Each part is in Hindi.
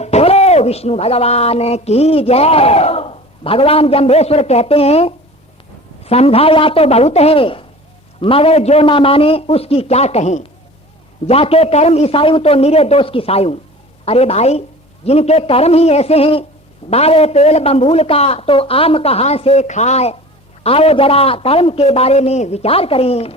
बोलो विष्णु भगवान की जय। भगवान जम्भेश्वर कहते हैं समझाया तो बहुत है मगर जो ना माने उसकी क्या कहें। जाके कर्म ईसायूं तो निरे दोष की सायूं। अरे भाई जिनके कर्म ही ऐसे हैं बावे पेल बम्बूल का तो आम कहाँ से खाए। आओ जरा कर्म के बारे में विचार करें।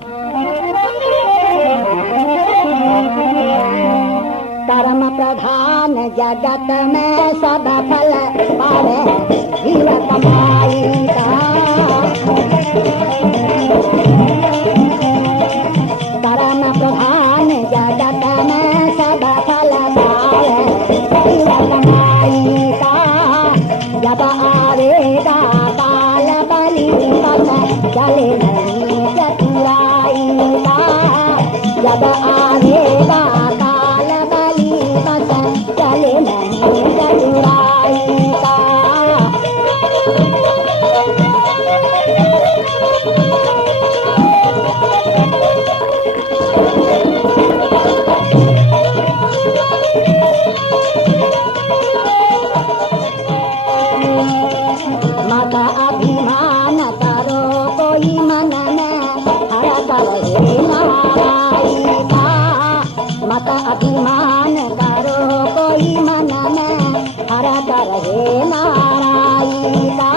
कर्म प्रधान जगत में सब फल पावे जीव कमाई का। कर्म प्रधान जगत में सब फल पावे जीव कमाई का। जब आवेगा काल बलि चले नहीं चतुराई का। जब आवेगा चले नहीं चतुराई का। माता अभिमान करो कोई मन में हर करे नाराई का। माता अभिमान करो कोई मन में हर करे नाराई का।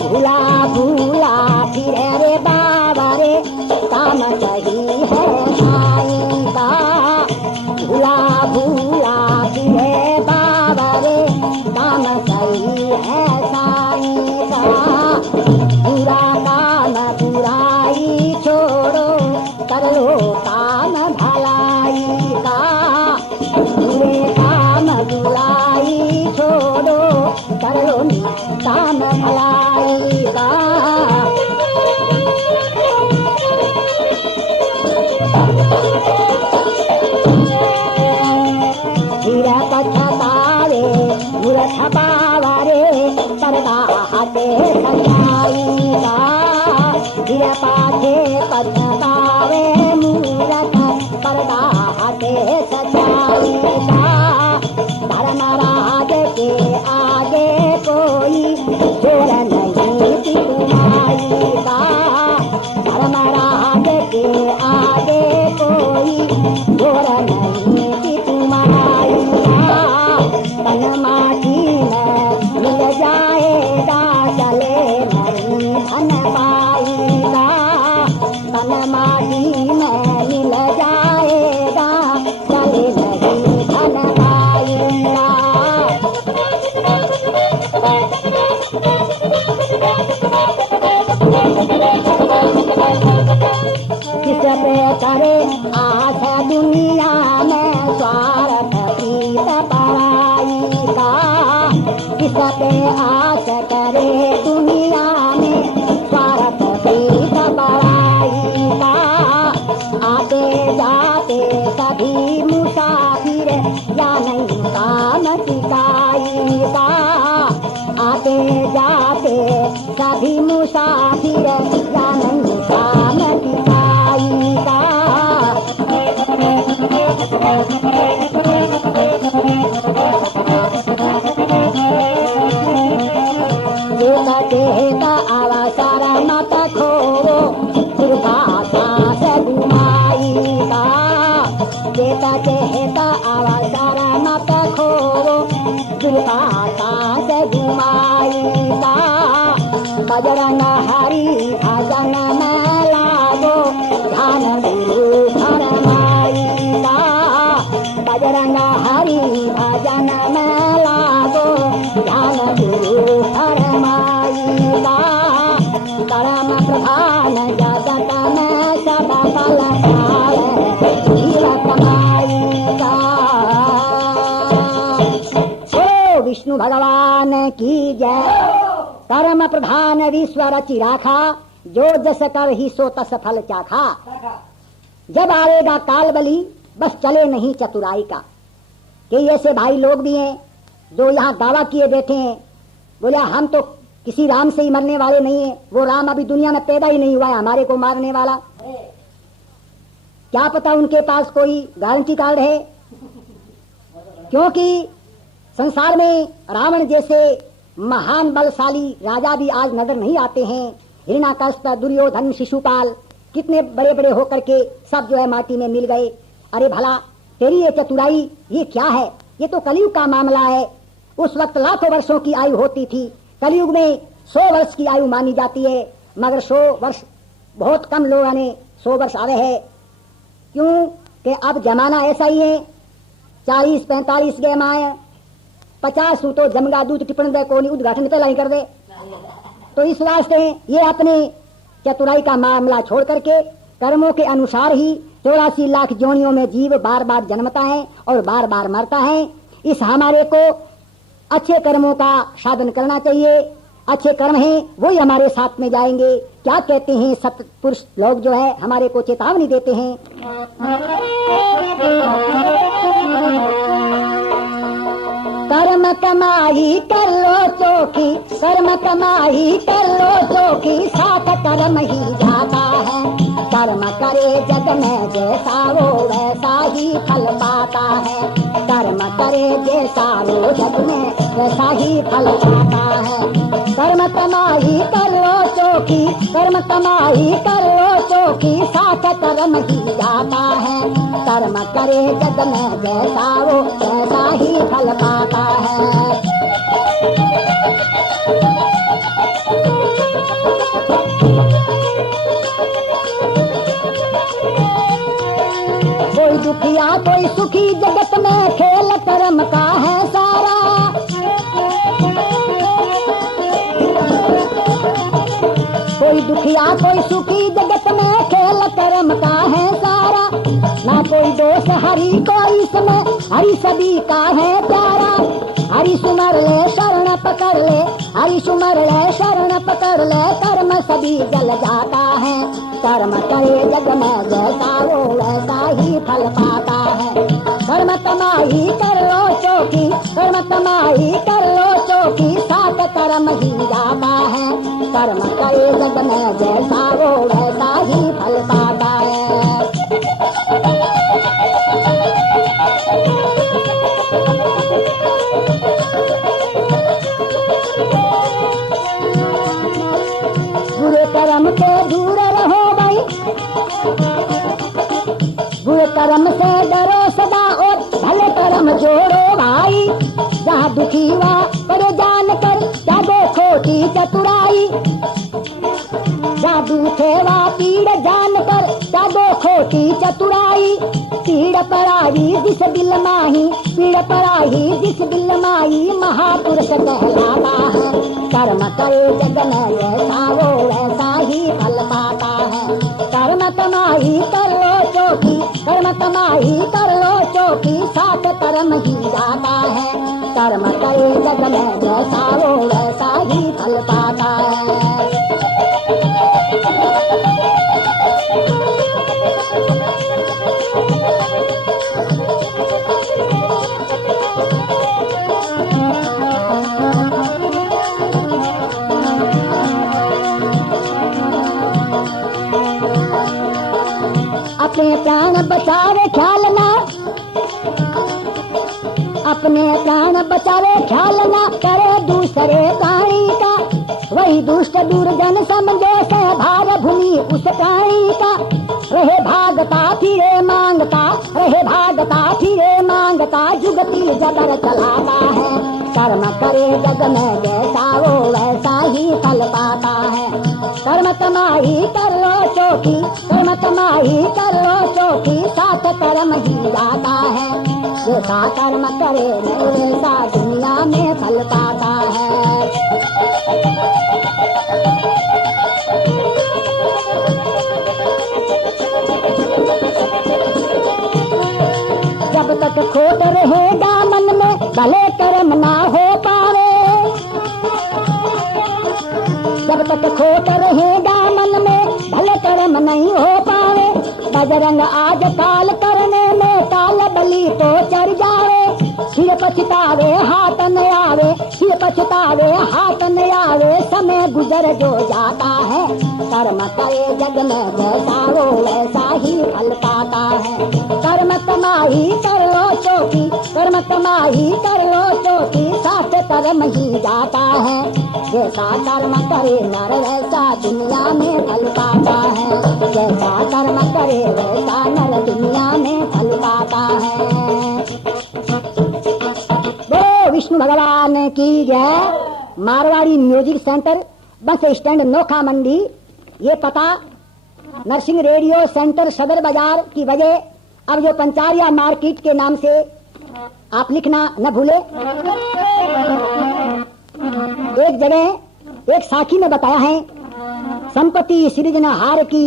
भूला भूला फिरे रे बाबा रे काम सही है साई का। भूला भूला फिरे बाबा रे काम सही है साई का। बुरा काम बुराई छोड़ो कर लो काम भलाई का। बुरे काम बुराई छोड़ो कर लो काम भलाई का। हीरा पछतावे मूर्ख पावारे परदा हाथे सजाई का। हीरा पाछे पछतावे मूर्ख परदा हाथे सजाई का। धर्मराज के आगे कोई जोर नहीं तुम्हारी का। धर्मराज के आगे कोई जोर नहीं तुम्हारी का। तन माटी में मिल जाएगा चले नहीं धन पाएगा। तन माटी में मिल जाएगा चले नहीं धन पाएगा। किस पे करे आस दुनिया में स्वार्थ प्रीत पराई का। किस पे आस करे दुनिया में स्वार्थ प्रीत पराई का। आते जाते सभी मुसाफिर या नहीं काम टिकाई का। आते जाते सभी मुसाफिर या नहीं काम टिकाई का। का अवसर मत खोरो दुर्भाषा से घुमाई का। का अवसर मत खोरो दुर्भाषा से घुमाई का। बजरंग हरि भजन में लागो ध्यान गुरु फरमाई का। बजरंग हरि भजन में लागो ध्यान गुरु फरमाई का। कर्म प्रधान जगत में सब फल पावे जीव कमाई का। ओ विष्णु भगवान की जय। कर्म प्रधान विश्व रचि राखा जो जस कर ही सो तस फल चाखा। जब आएगा काल बलि बस चले नहीं चतुराई का। कई ऐसे भाई लोग भी हैं जो यहाँ दावा किए बैठे हैं बोले हम तो किसी राम से ही मरने वाले नहीं है। वो राम अभी दुनिया में पैदा ही नहीं हुआ है हमारे को मारने वाला। क्या पता उनके पास कोई गारंटी कार्ड है। क्योंकि संसार में रावण जैसे महान बलशाली राजा भी आज नजर नहीं आते हैं। हिरण्याकश्यप, दुर्योधन, शिशुपाल कितने बड़े बड़े होकर के सब जो है माटी में मिल गए। अरे भला तेरी ये चतुराई ये क्या है? ये तो कलयुग का मामला है। उस वक्त लाखों वर्षों की आयु होती थी, कलयुग में 100 वर्ष की आयु मानी जाती है, मगर 100 वर्ष बहुत कम लोगों ने 100 वर्ष आवे है। क्यों कि अब जमाना ऐसा ही है, 40-45 गए माए 50 तो जमगा दूध टिप्पण दे को उद्घाटन पहला ही कर दे। तो इस वास्ते ये अपने चतुराई का मामला छोड़ करके कर्मों के अनुसार ही 84 लाख जोनियों में जीव बार बार जन्मता है और बार बार मरता है। इस हमारे को अच्छे कर्मों का साधन करना चाहिए। अच्छे कर्म हैं वही हमारे साथ में जाएंगे। क्या कहते हैं सत्पुरुष लोग जो है हमारे को चेतावनी देते हैं, कर्म कमाई कर लो चौकी, कर्म कमाई कर लो चौकी, साथ कर्म ही जाता है। कर्म करे जग में जैसा वो वैसा ही फल पाता है। कर्म करे जैसा वो जग में वैसा ही फल पाता है। कर्म कमाई कर लो चौकी, कर्म कमाई कर लो चौकी, साथ कर्म ही जाता है। कर्म करे जग में जैसा वो वैसा ही फल पाता है। कोई दुखिया कोई सुखी जगत में खेल कर्म का है सारा। कोई दुखिया कोई सुखी जगत में खेल कर्म का है सारा। ना कोई दोष हरि को इसमें, हरि सभी का है प्यारा। हरि सुमर ले शरण पकड़ ले, हरि सुमर ले शरण पकड़ ले, कर्म सभी जल जाता है। कर्म करे जग में जैसा वो वैसा ही फल पाता है। कर्म कमाई कर लो चौकी, कर्म कमाई कर लो चौकी, साथ कर्म ही जाता है। कर्म करे जग में जैसा वो वैसा ही फल पाता है। बुरे कर्म से दूर रहो भाई, बुरे कर्म से डरो सदा और भले कर्म जोड़ो भाई। जहाँ दुखी हुआ करो जान कर जागो खोटी चतुराई। जादू खेवा पीड़ जान कर जागो खोटी चतुराई। पीड़ पराई जिस दिल माही, पीड़ पराई जिस दिल माही, महापुरुष कहलाता है। कर्म करे जग में जैसा वो वैसा ही फल पाता है। कर्म कमाई कर लो चौकी, कर्म कमाई कर लो चौकी, साथ कर्म ही जाता है। कर्म करे जग में जैसा वो वैसा ही फल पाता है। अपने प्राण बचावे ख्याल ना, अपने प्राण बचावे ख्याल ना करे दूसरे प्राणी का। वही दुष्ट दुर्जन समझे से भार भूमि उस प्राणी का। रहे भागता फिरे मांगता, रहे भागता फिरे मांगता, जुगती जबर चलाता है। कर्म करे जग में जैसा वो वैसा ही फल पाता है। कर्म कमाई कर लो चौकी, कर्म कमाई कर लो चौकी, साथ कर्म ही जाता है। जैसा कर्म करे वैसा दुनिया में फल पाता है। जब तक खोट रहेगा मन में भले कर्म ना हो पावे। जब तक खोट रहेगा मन में भले कर्म नहीं हो पावे। बजरंग आज काल करने में काल बलि तो चढ़ जावे। फिर पछतावे हाथ न आवे, फिर पछतावे हाथ न आवे, समय गुजर जो जाता है। कर्म करे जग में जैसा वो वैसा ही फल पाता है। कर्म कमाई कर लो चौकी, कर्म कमाई कर लो चौकी, की साथ कर्म ही जाता है, जैसा कर्म करे नर वैसा दुनिया में फल पाता है, जैसा कर्म करे वैसा नर दुनिया में फल पाता है। वो विष्णु भगवान की जय। Marwari music centre, bus stand, Nokha Mandi. ये पता नरसिंह रेडियो सेंटर सदर बाजार की वजह अब जो पंचारिया मार्केट के नाम से आप लिखना न भूले। एक जगह एक साखी में बताया है, संपत्ति सृजनहार की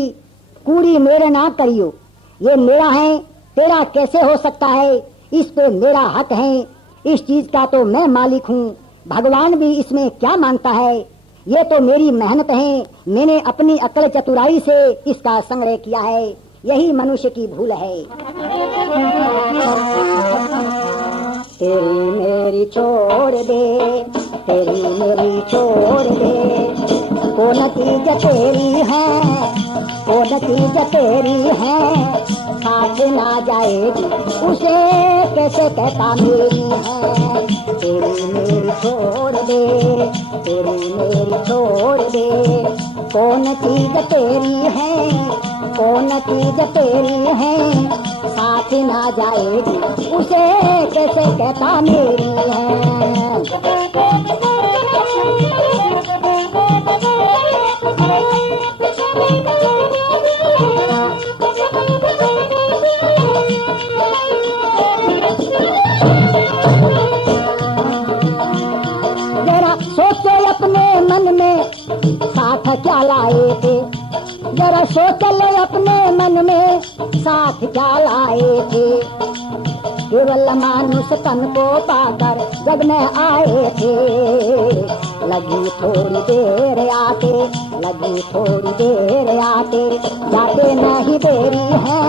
कूड़ी मेरे ना करियो, ये मेरा है तेरा कैसे हो सकता है, इस पे मेरा हक है, इस चीज का तो मैं मालिक हूँ, भगवान भी इसमें क्या मानता है, ये तो मेरी मेहनत है, मैंने अपनी अकल चतुराई से इसका संग्रह किया है, यही मनुष्य की भूल है। तेरी मेरी छोड़ दे, तेरी मेरी छोड़ दे, कौन चीज तेरी है, कौन चीज तेरी है, साथ ना जाएगी उसे कैसे कहता मेरी है। तेरी मेरी छोड़ दे, तेरी मेरी छोड़ दे, कौन चीज तेरी है, कौन चीज तेरी है, साथ ना जाएगी उसे कैसे कहता मेरी है। जरा सोचो अपने मन में साथ क्या लाए थे, जरा सोच ले अपने मन में साथ क्या लाए थे, केवल मानुष तन को पाकर जग में आए थे, लगी थोड़ी देर आते, लगी थोड़ी देर आते, जाते नहीं देरी है,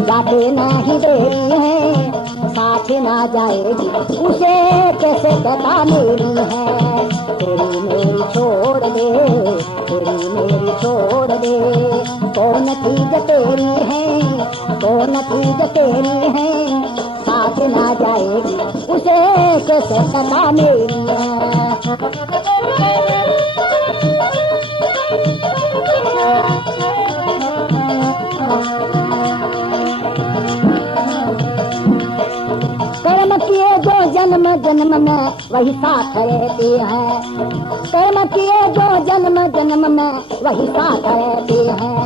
जाते नहीं देरी है, साथ ना जाएगी उसे कैसे कहता मेरी है। तेरी मेरी छोड़ दे, तेरी मेरी छोड़ दे, कौन चीज तेरी है, कौन चीज तेरी है, साथ ना जाएगी उसे कैसे कहता मेरी है। कर्म किए जो जन्म जन्म में वही साथ रहते हैं, कर्म किए जो जन्म जन्म में वही साथ रहते हैं,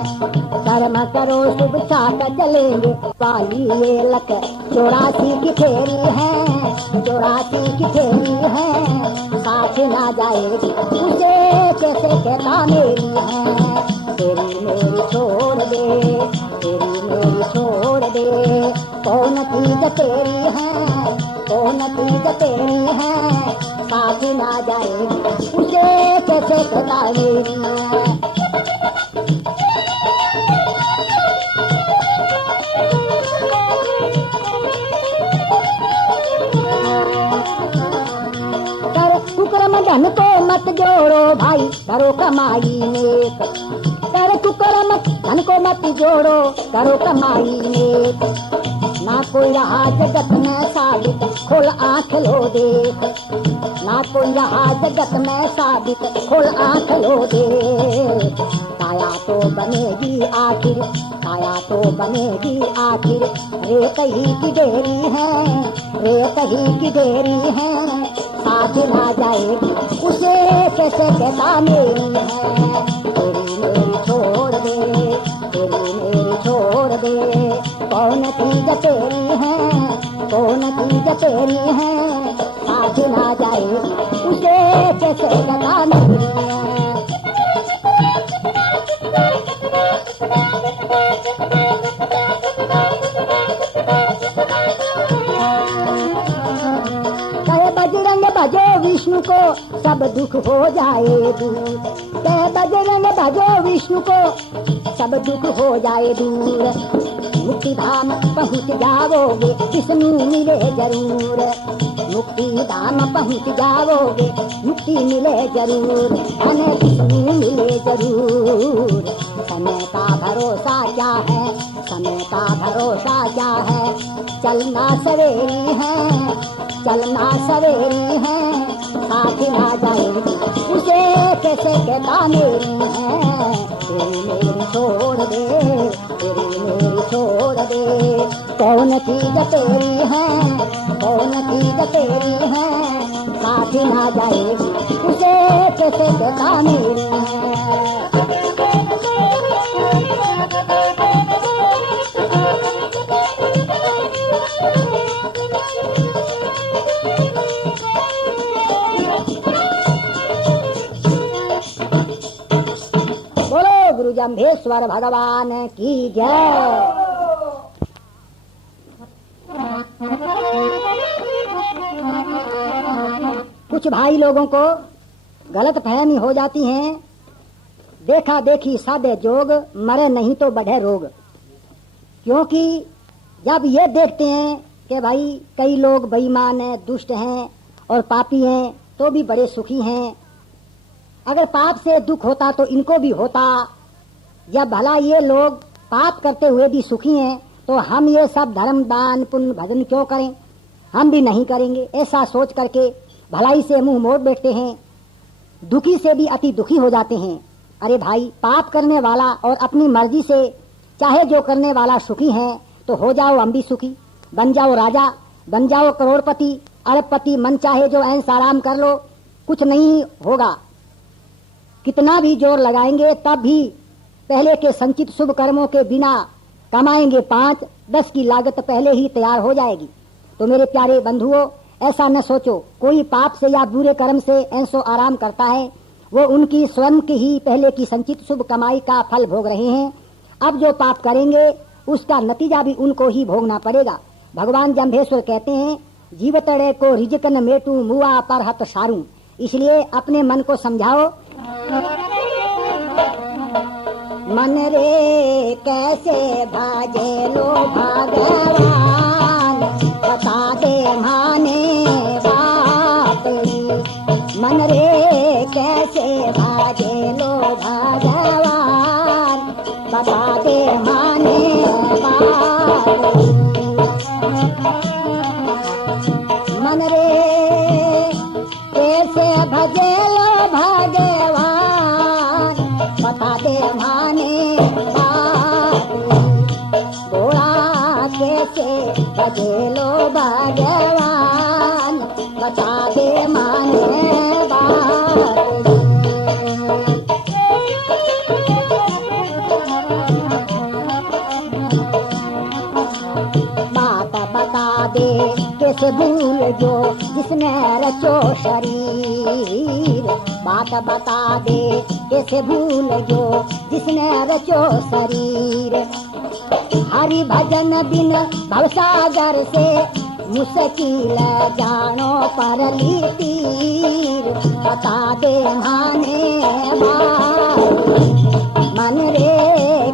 कर्म करो शुभ साथ चलेंगे वाली ये लक 84 की फेरी है, 84 की फेरी है, साथ ना जाएगी उसे कैसे कहता मेरी है। तेरी मेरी छोड़ दे, तेरी मेरी छोड़ दे, कौन चीज तेरी है, कौन चीज तेरी है, साथ ना जाएगी उसे कैसे कहता मेरी है। कुकर्म धन को मत जोड़ो भाई, करो कमाई नेक, कर कुकर्म धन को मत जोड़ो, करो कमाई नेक, ना कोई रहा जगत में साबित, खोल आँख लो देख, ना कोई रहा जगत में साबित, खोल आँख लो देख, काया तो बनेगी आखिर, काया तो बनेगी आखिर, रेत ही की देरी है, रेत ही की देरी है, साथ ना जाएगी उसे कैसे कहता मेरी है। तेरी मेरी छोड़ दे, तेरी मेरी छोड़ दे, कौन चीज तेरी है, कौन चीज तेरी है, साथ ना जाएगी उसे कैसे कहता मेरी है। बजरंग भजो विष्णु को सब दुख हो जाए दूर, कह बजरंग भजो विष्णु को सब दुख हो जाए दूर, मुक्ति धाम पहुँच जाओगे विष्णु मिले जरूर, मुक्ति धाम पहुँच जाओगे मुक्ति मिले जरूर, हमें विष्णु मिले जरूर। समय का भरोसा क्या है, समय का भरोसा क्या है, चलना सवेरी है, चलना सवेरी है, साथ ना जाएगी उसे कैसे कहता मेरी है। तेरी मेरी छोड़ दे, तेरी मेरी छोड़ दे, कौन चीज तेरी है, कौन चीज तेरी है, साथ ना जाएगी उसे कैसे कहता मेरी है। गुरु जम्भेश्वर भगवान की जय। कुछ भाई लोगों को गलत फहमी हो जाती है, देखा देखी सादे जोग, मरे नहीं तो बढ़े रोग। क्योंकि जब ये देखते हैं कि भाई कई लोग बेईमान हैं, दुष्ट हैं और पापी हैं, तो भी बड़े सुखी हैं, अगर पाप से दुख होता तो इनको भी होता, जब भला ये लोग पाप करते हुए भी सुखी हैं तो हम ये सब धर्म दान पुण्य भजन क्यों करें, हम भी नहीं करेंगे। ऐसा सोच करके भलाई से मुंह मोड़ बैठते हैं, दुखी से भी अति दुखी हो जाते हैं। अरे भाई, पाप करने वाला और अपनी मर्जी से चाहे जो करने वाला सुखी है तो हो जाओ हम भी सुखी, बन जाओ राजा, बन जाओ करोड़पति अरबपति, मन चाहे जो ऐश आराम कर लो, कुछ नहीं होगा। कितना भी जोर लगाएंगे तब भी पहले के संचित शुभ कर्मों के बिना कमाएंगे 5-10 की लागत पहले ही तैयार हो जाएगी। तो मेरे प्यारे बंधुओं, ऐसा न सोचो कोई पाप से या बुरे कर्म से ऐसो आराम करता है, वो उनकी स्वयं की ही पहले की संचित शुभ कमाई का फल भोग रहे हैं। अब जो पाप करेंगे उसका नतीजा भी उनको ही भोगना पड़ेगा। भगवान जम्भेश्वर कहते हैं, जीवतड़े को रिजकन मेटू मुआ पर हत सारू। इसलिए अपने मन को समझाओ, मन रे कैसे भाजे लो भगवान, बता दे माने बात। मन रे कैसे भाजे लो भगवान, बता दे माने बात। मन रे कैसे भजे लो भगवान, बता दे माने बात। घोड़ा कैसे भजे लो भगवान, बता दे माने बात। बात बता दे कैसे भूल जो जिसने रचो शरीर, बात बता दे कैसे भूल जो जिसने रचो शरीर। हरि भजन बिन भवसागर से मुश्किल जानो परली तीर, बता दे माने बात। मन रे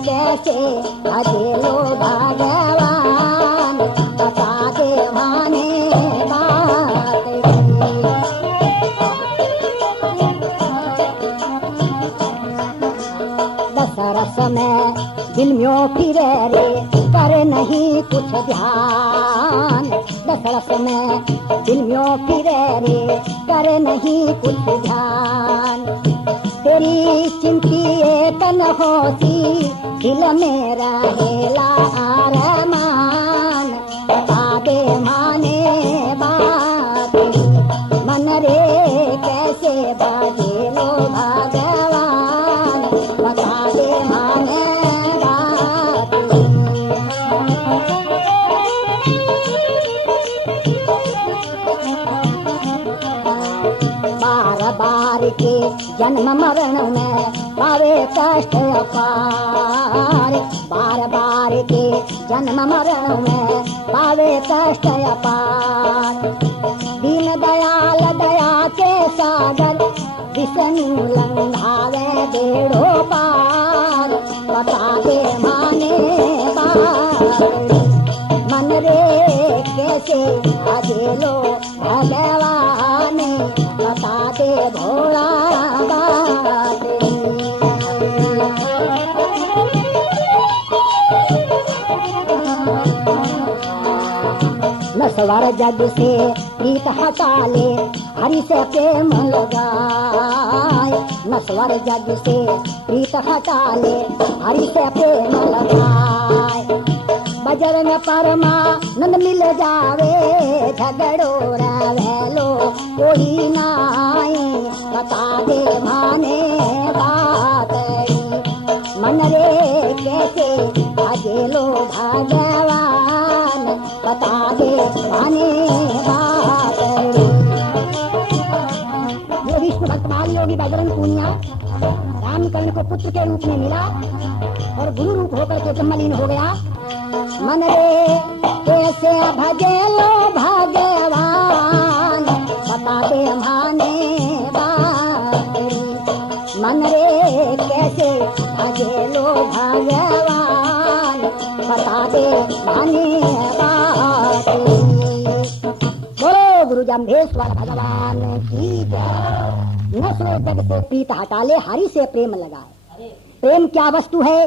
कैसे भजे लो भगवान, बता दे माने बात। दशरस में दिल में फिरे रे पर नहीं कुछ ध्यान, दशरस में दिल में फिरे रे कर नहीं कुछ ध्यान। तेरी चिंती तन होती दिल में रहेला अरमान, बता दे माने बात। मन रे कैसे बाजे लो भगवान, बता दे माने बात। बार बार के जन्म मरण में पावे कष्ट अपार, बार बार के जन्म मरण में पावे कष्ट अपार। दीन दयाल दया के सागर विष्णु लंघावे बेड़ो पार, बता दे माने बात। मन रे कैसे भजे लो भगवान, बता दे भोला बात। नस्वर जग से प्रीत हटा ले, हरि से प्रेम लगाए। नस्वर जग से प्रीत हटा ले, हरि से प्रेम लगाए। बजरंग परमानंद मिल जावे, झगड़ो रवेलो कोई नाई। बता दे माने बात मन रे कैसे भजेलो भगवान। बता दे माने बात। ये विष्णु भक्त भावी योगी बजरंग पूनिया रामकर्ण को पुत्र के रूप में मिला और गुरु रूप होकर के ब्रह्मलीन हो गया। मन रे कैसे भजेलो भगवान, बता दे माने बात। मन रे कैसे भजेलो भगवान, बता दे माने बात। बोलो गुरु जम्भेश्वर भगवान की जय। नस्वर जग से प्रीत हटा ले, हरि से प्रेम लगाए। प्रेम क्या वस्तु है?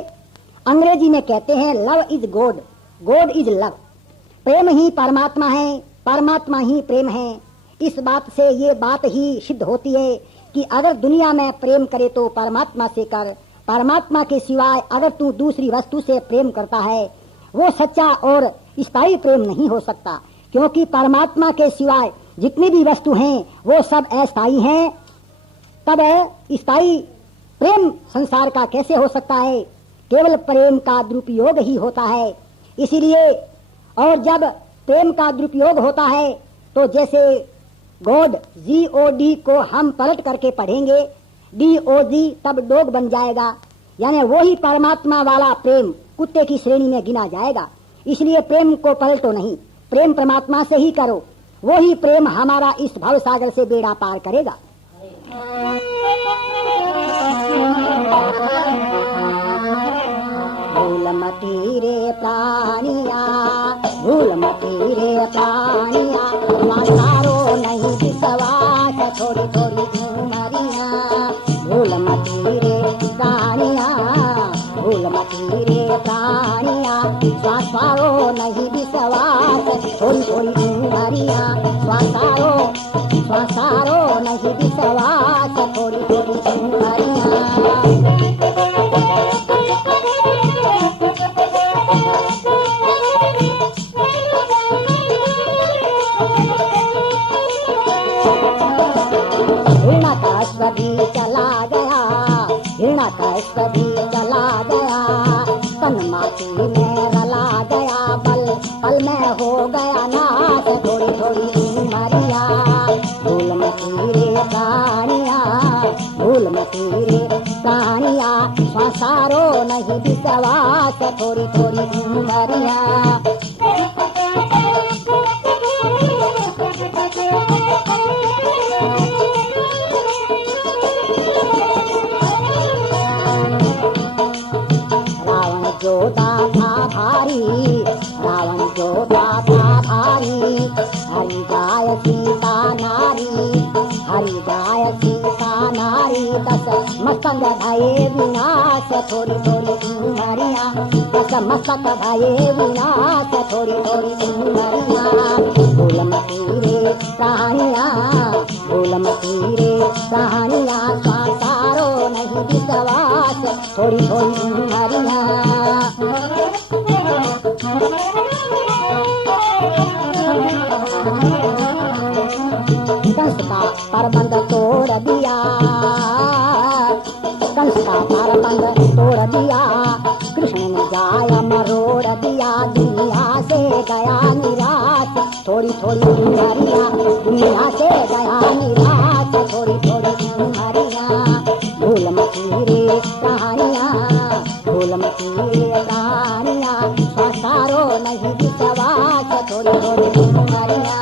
अंग्रेजी में कहते हैं love is God, God is love. प्रेम ही परमात्मा है, परमात्मा ही प्रेम है। इस बात से ये बात ही सिद्ध होती है कि अगर दुनिया में प्रेम करे तो परमात्मा से कर। परमात्मा के सिवाय अगर तू दूसरी वस्तु से प्रेम करता है वो सच्चा और स्थायी प्रेम नहीं हो सकता, क्योंकि परमात्मा के सिवाय जितनी भी वस्तु हैं वो सब अस्थायी हैं। तब स्थायी प्रेम संसार का कैसे हो सकता है? केवल प्रेम का दुरुपयोग ही होता है। इसीलिए और जब प्रेम का दुरुपयोग होता है तो जैसे गॉड GOD को हम पलट करके पढ़ेंगे DOG, तब डॉग बन जाएगा, यानी वही परमात्मा वाला प्रेम कुत्ते की श्रेणी में गिना जाएगा। इसलिए प्रेम को पलटो नहीं, प्रेम परमात्मा से ही करो, वही प्रेम हमारा इस भव सागर से बेड़ा पार करेगा। भूल मती रे प्राणिया, भूल मती रे प्राणिया, मारो नहीं विश्वास थोड़ी थोड़ी उमरिया। भूल मती रे प्राणिया, भूल मती रे प्राणिया, स्वासारो नहीं विश्वास थोड़ी थोड़ी उमरिया। स्वासारो नहीं विश्वास थोड़ी थोड़ी उमरिया। चला गया, हिरणा का भी चला गया, तन माटी में रला गया, पल पल में हो गया नाश थोड़ी थोड़ी उमरिया। भूल मती रे प्राणिया, भूल मती रे प्राणिया, संसारो नहीं विश्वास थोड़ी थोड़ी उमरिया। जोता था भारी, रावण जोता था भारी, हरि जाय सीता नारी, हरि जाय सीता नारी। दस मस्तक भये विनाश थोड़ी थोड़ी उमरिया, दस मस्तक भये विनाश थोड़ी थोड़ी उमरिया। भूल मती रे प्राणिया, भूल मती रे प्राणिया, संसारो नहीं विश्वास थोड़ी थोड़ी उमरिया। कंस का परबंध तोड़ दिया, कंस का परबंध तोड़ दिया, कृष्ण ने जाया मरोड़ दिया। दुनिया से गया निराश थोड़ी थोड़ी उमरिया, दुनिया से गया निराश थोड़ी थोड़ी उमरिया। भूल मती रे कहानिया, भूल मती रे कहानिया, संसारो नहीं विश्वास थोड़ी थोड़ी उमरिया।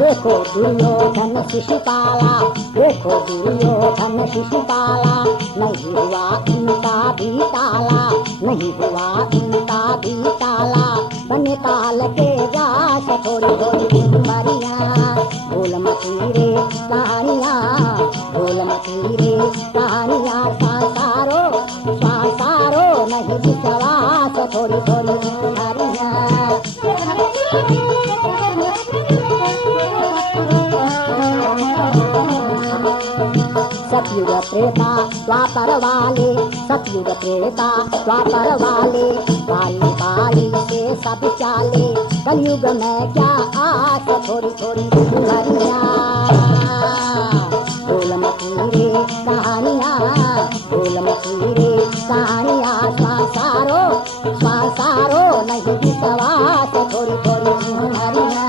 देखो दुर्योधन शिशुपाला, देखो दुर्योधन शिशुपाला, नहीं हुआ इनका भी ताला, नहीं हुआ इनका भी ताला। बने ताल के रास थोड़ी थोड़ी उमरिया, भूल मती रे कहानियाँ, भूल मती रे कहानियाँ। संसारो संसारो नहीं विश्वास, थोड़ी थोड़ी हरियाँ। सतयुग त्रेता द्वापर वाले, सतयुग त्रेता द्वापर वाले, बाली बाली से सब चाले। कलयुग में क्या आस, थोड़ी थोड़ी हरियाँ। भूल मती रे कहानियाँ, भूल मती रे कहानियाँ। संसारो संसारो नहीं विश्वास, थोड़ी थोड़ी हरियाँ।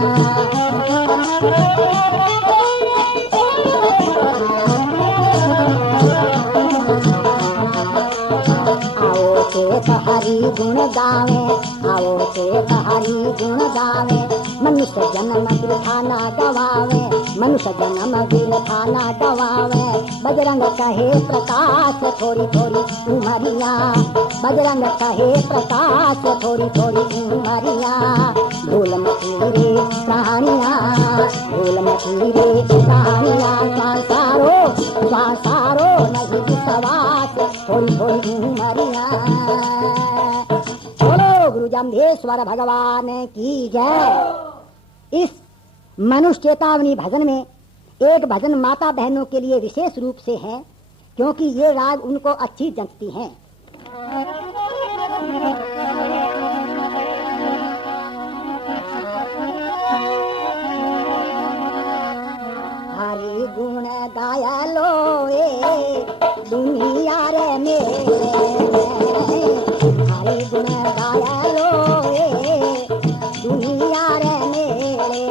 हरि गुण गावे, आओ चेत हरि गुण गावे। मनुष्य जन्म वृथा ना गवावे, मनुष्य जन्म वृथा ना गवावे। बजरंग कहे प्रकाश, थोड़ी थोड़ी उमरिया, बजरंग कहे प्रकाश, थोड़ी थोड़ी उमरिया। भूल मती रे कहानियाँ, भूल मती रे कहानियाँ। संसारो संसारो नहीं विश्वास, थोड़ी थोड़ी उमरिया। बोलो गुरु जाम्भेश्वर भगवान की जय। इस मनुष्य चेतावनी भजन में एक भजन माता बहनों के लिए विशेष रूप से है, क्योंकि ये राग उनको अच्छी जंचती हैं। हरि गुण गायलो दुनिया रे मेरे, हरि गुण गायलो दुनिया रे मेरे।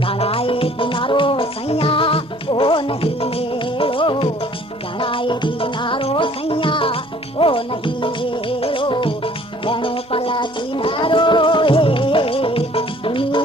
गणाए किनारो सैया ओ नहीं मेरो, गणाए किनारो सैया ओ नहीं मेरो। गणो पलटी मारो दुनिया